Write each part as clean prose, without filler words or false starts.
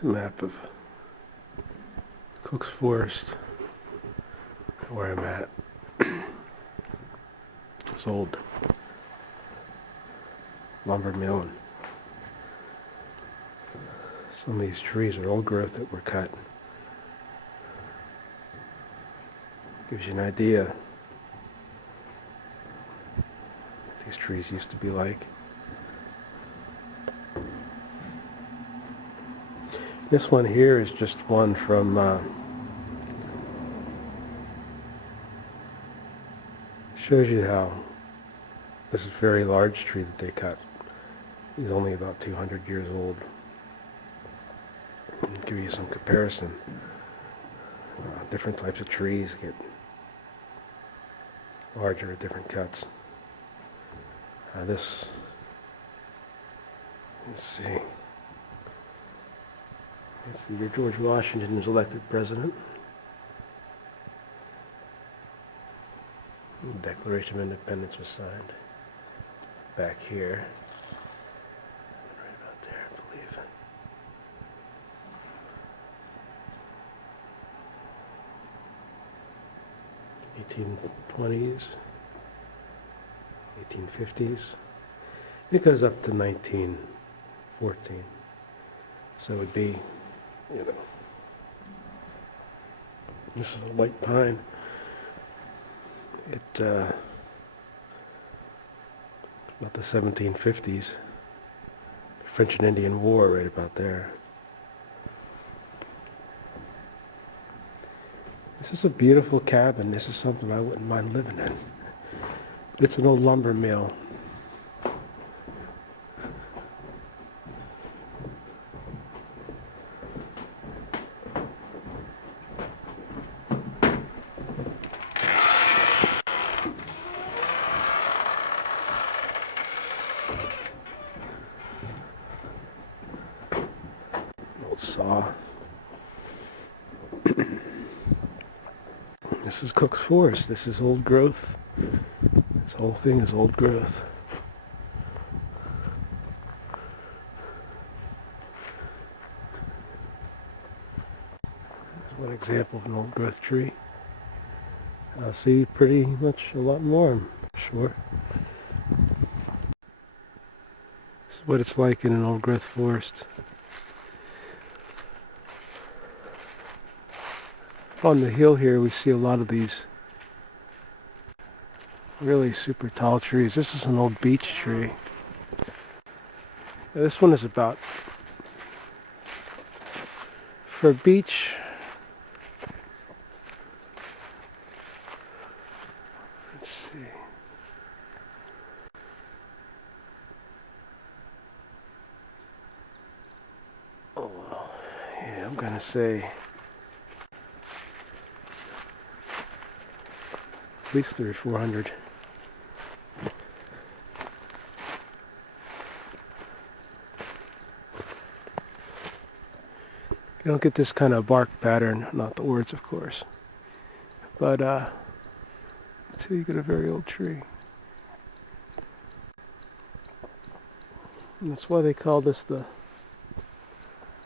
Here's a map of Cook's Forest, where I'm at. This old lumber mill, and some of these trees are old growth that were cut. Gives you an idea what these trees used to be like. This one here is just one from shows you how this is a very large tree that they cut. He's only about 200 years old. Give you some comparison. Different types of trees get larger at different cuts. Let's see. It's the year George Washington was elected president. The Declaration of Independence was signed back here. Right about there, I believe. (1820s), 1850s. It goes up to 1914. So it would be, this is a white pine. It about the 1750s, French and Indian War, right about there. This is a beautiful cabin. This is something I wouldn't mind living in. It's an old lumber mill. Old saw. This is Cook's Forest. This is old growth. This whole thing is old growth. There's one example of an old growth tree. I'll see pretty much a lot more, I'm sure. This is what it's like in an old growth forest. On the hill here we see a lot of these really super tall trees. This is an old beech tree. This one is about, for a beech, let's see, oh, yeah, I'm gonna say at least 300 or 400. You don't get this kind of bark pattern, not the words of course, but see, you get a very old tree. And that's why they call this the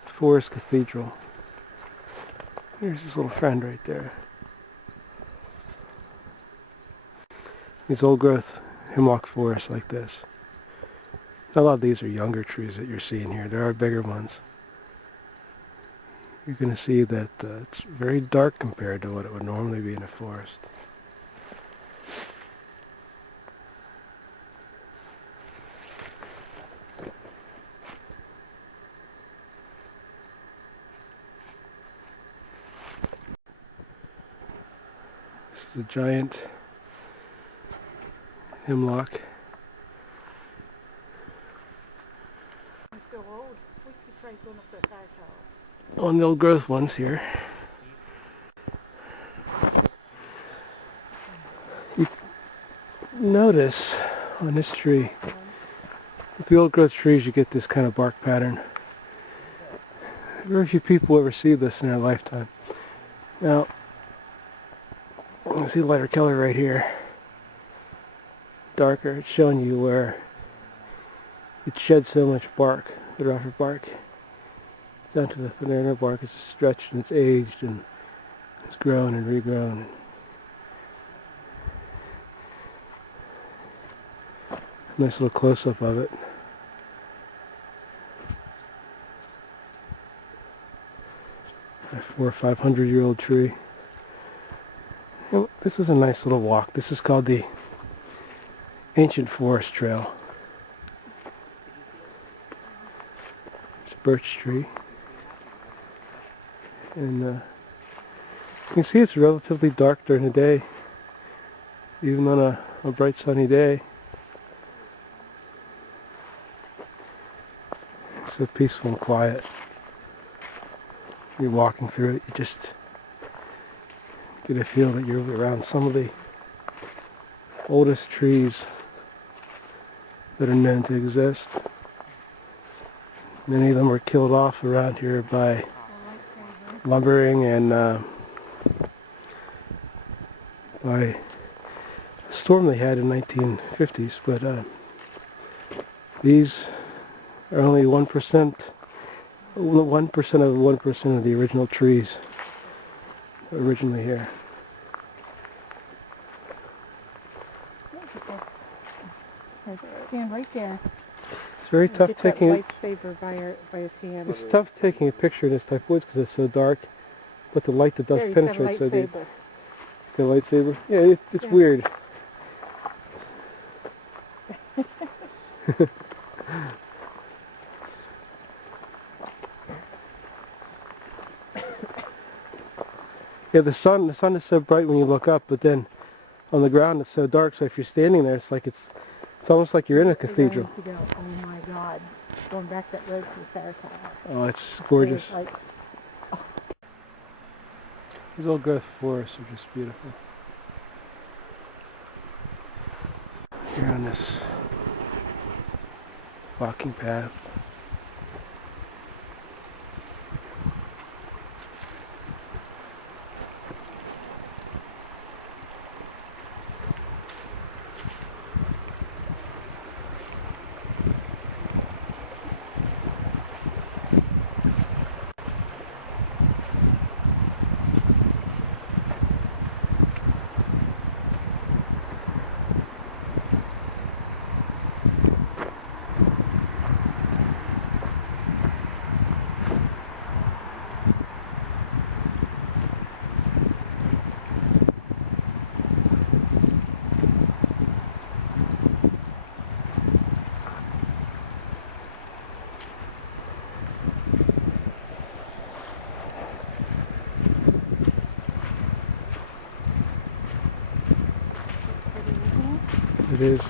Forest Cathedral. Here's his little friend right there. These old growth hemlock forests like this. A lot of these are younger trees that you're seeing here. There are bigger ones. You're going to see that it's very dark compared to what it would normally be in a forest. This is a giant hemlock. On the old growth ones here. You notice on this tree, with the old growth trees you get this kind of bark pattern. Very few people ever see this in their lifetime. Now, you see the lighter color right here. Darker, it's showing you where it sheds so much bark, the rougher bark. down to the thin inner bark. It's stretched and it's aged and it's grown and regrown. Nice little close-up of it. A 400 or 500-year-old tree. And this is a nice little walk. This is called the Ancient Forest Trail. It's a birch tree. And you can see it's relatively dark during the day, even on a bright sunny day. It's so peaceful and quiet. You're walking through it, you just get a feel that you're around some of the oldest trees that are known to exist. Many of them were killed off around here by lumbering and by a storm they had in the 1950s, but these are only 1% of 1% of the original trees originally here. Stand right there. It's very tough taking. That lightsaber by his hand. It's tough taking a picture in this type of woods because it's so dark, but the light that does penetrate so deep. It's got a lightsaber. Yeah, it's weird. Yeah, the sun is so bright when you look up, but then on the ground it's so dark. So if you're standing there, it's almost like you're in a cathedral. Oh my God! Going back that road to the fair tower. Oh, it's gorgeous. These old growth forests are just beautiful. You're on this walking path. It is.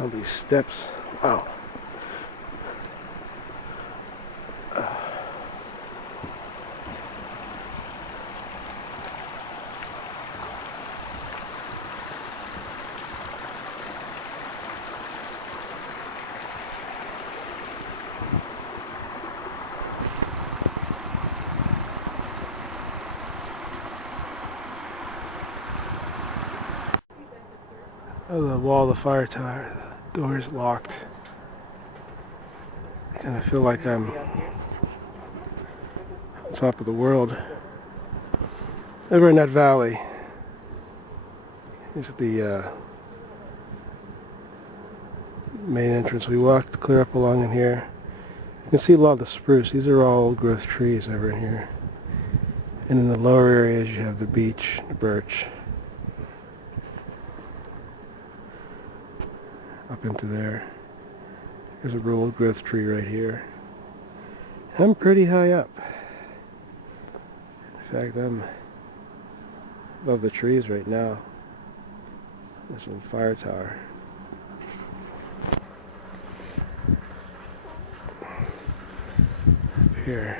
All these steps. Wow. Oh, the wall of the fire tower. The door is locked. I kind of feel like I'm on top of the world. Over in that valley is the main entrance. We walked clear up along in here. You can see a lot of the spruce. These are all old growth trees over in here. And in the lower areas you have the beech, the birch. Up into there. There's a real old growth tree right here. I'm pretty high up. In fact, I'm above the trees right now. This little fire tower. Up here.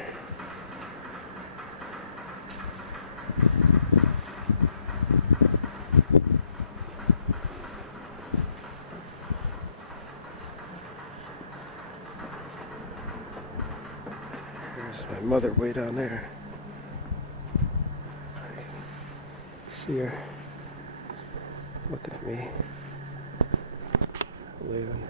There's my mother way down there. I can see her looking at me, waving.